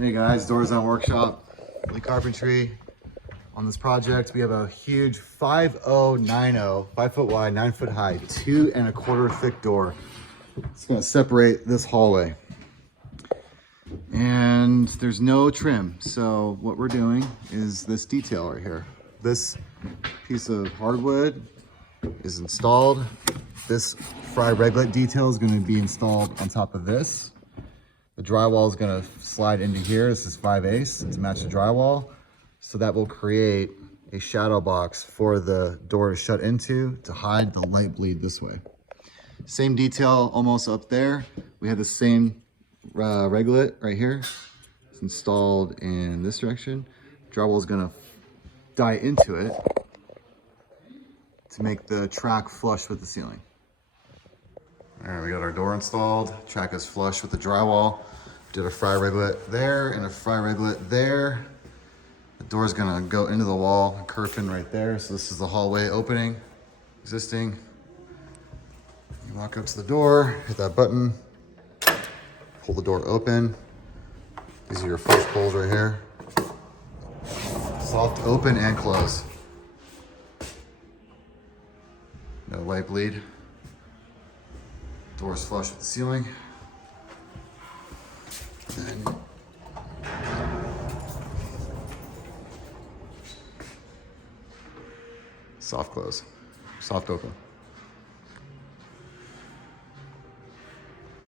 Hey guys, Doors on Workshop, Lee Carpentry. On this project, we have a huge 5090, 5 foot wide, 9 foot high, 2 1/4 thick door. It's gonna separate this hallway. And there's no trim. So what we're doing is this detail right here. This piece of hardwood is installed. This Fry Reglet detail is gonna be installed on top of this. The drywall is going to slide into here. This is 5/8 to match the drywall. So that will create a shadow box for the door to shut into to hide the light bleed this way. Same detail almost up there. We have the same reglet right here. It's installed in this direction. Drywall is going to die into it to make the track flush with the ceiling. All right, we got our door installed. Track is flush with the drywall. Did a Fry Reglet there and a Fry Reglet there. The door's gonna go into the wall, curtain right there. So this is the hallway opening, existing. You walk up to the door, hit that button, pull the door open. These are your first pulls right here. Soft open and close. No light bleed. Door's flush with the ceiling. And soft close, soft open.